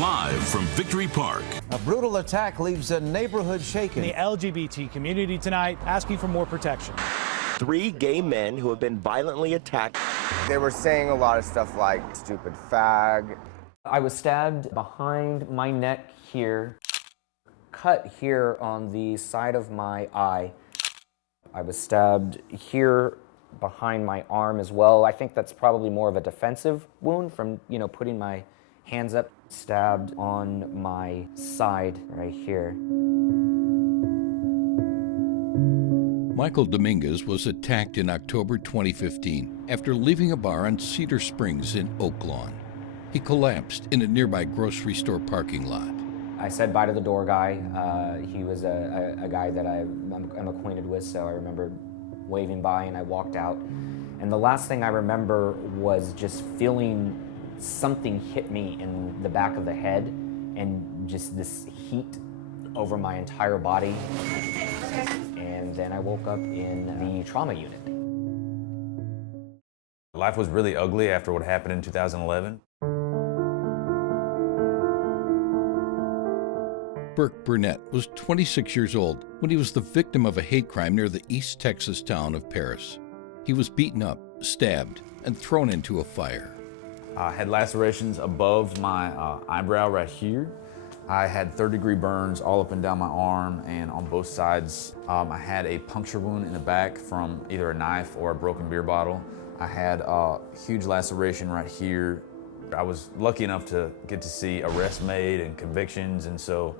Live from Victory Park. A brutal attack leaves a neighborhood shaken. The LGBT community tonight asking for more protection. 3 gay men who have been violently attacked. They were saying a lot of stuff like stupid fag. I was stabbed behind my neck here, cut here on the side of my eye. I was stabbed here behind my arm as well. I think that's probably more of a defensive wound from, putting my hands up. Stabbed on my side right here. Michael Dominguez was attacked in October 2015 after leaving a bar on Cedar Springs in Oak Lawn. He collapsed in a nearby grocery store parking lot. I said bye to the door guy. He was a guy that I'm acquainted with, so I remember waving by and I walked out. And the last thing I remember was just feeling something hit me in the back of the head and just this heat over my entire body. And then I woke up in the trauma unit. Life was really ugly after what happened in 2011. Burke Burnett was 26 years old when he was the victim of a hate crime near the East Texas town of Paris. He was beaten up, stabbed, and thrown into a fire. I had lacerations above my eyebrow right here. I had third-degree burns all up and down my arm and on both sides. I had a puncture wound in the back from either a knife or a broken beer bottle. I had a huge laceration right here. I was lucky enough to get to see arrests made and convictions, and so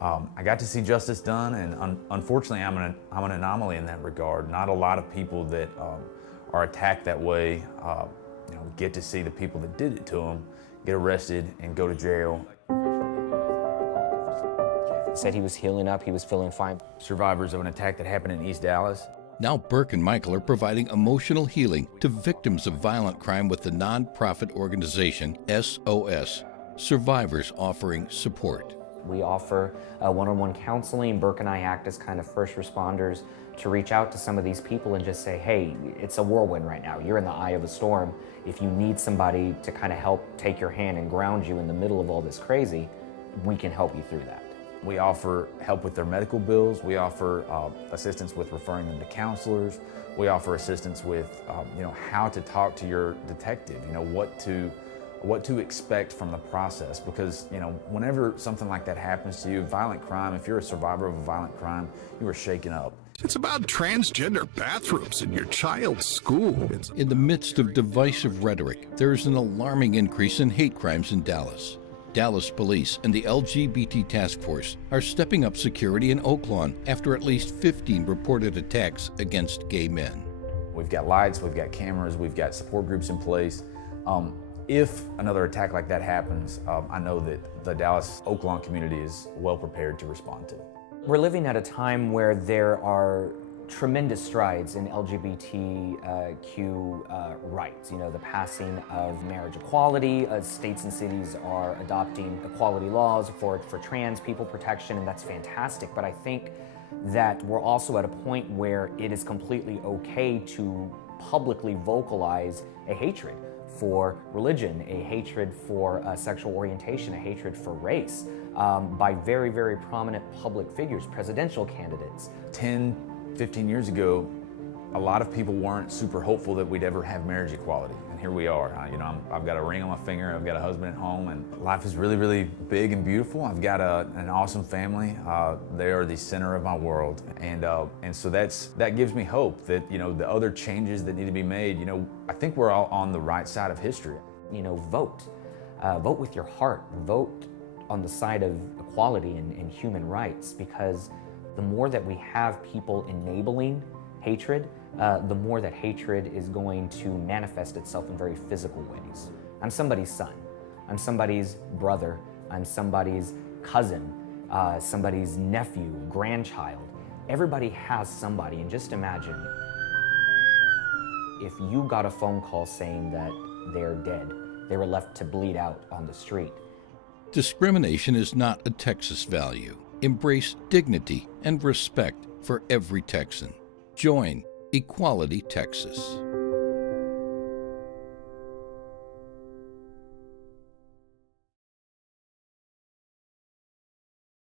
I got to see justice done, and unfortunately I'm an anomaly in that regard. Not a lot of people that are attacked that way get to see the people that did it to them get arrested and go to jail. He said he was healing up, he was feeling fine. Survivors of an attack that happened in East Dallas. Now Burke and Michael are providing emotional healing to victims of violent crime with the nonprofit organization SOS, Survivors Offering Support. We offer one-on-one counseling. Burke and I act as kind of first responders to reach out to some of these people and just say, hey, it's a whirlwind right now. You're in the eye of a storm. If you need somebody to kind of help take your hand and ground you in the middle of all this crazy, we can help you through that. We offer help with their medical bills. We offer assistance with referring them to counselors. We offer assistance with how to talk to your detective, what to expect from the process, because whenever something like that happens to you, violent crime, if you're a survivor of a violent crime, you are shaken up. It's about transgender bathrooms in your child's school. In the midst of divisive rhetoric, there is an alarming increase in hate crimes in Dallas. Dallas police and the LGBT task force are stepping up security in Oak Lawn after at least 15 reported attacks against gay men. We've got lights, we've got cameras, we've got support groups in place. If another attack like that happens, I know that the Dallas Oak Lawn community is well prepared to respond to it. We're living at a time where there are tremendous strides in LGBTQ rights. The passing of marriage equality. States and cities are adopting equality laws for trans people protection, and that's fantastic. But I think that we're also at a point where it is completely okay to publicly vocalize a hatred for religion, a hatred for sexual orientation, a hatred for race by very, very prominent public figures, presidential candidates. 10, 15 years ago, a lot of people weren't super hopeful that we'd ever have marriage equality, and here we are. I've got a ring on my finger, I've got a husband at home, and life is really, really big and beautiful. I've got an awesome family. They are the center of my world, and so that gives me hope that the other changes that need to be made. I think we're all on the right side of history. Vote with your heart. Vote on the side of equality and human rights, because the more that we have people enabling hatred, the more that hatred is going to manifest itself in very physical ways. I'm somebody's son, I'm somebody's brother, I'm somebody's cousin, somebody's nephew, grandchild. Everybody has somebody, and just imagine if you got a phone call saying that they're dead, they were left to bleed out on the street. Discrimination is not a Texas value. Embrace dignity and respect for every Texan. Join Equality Texas.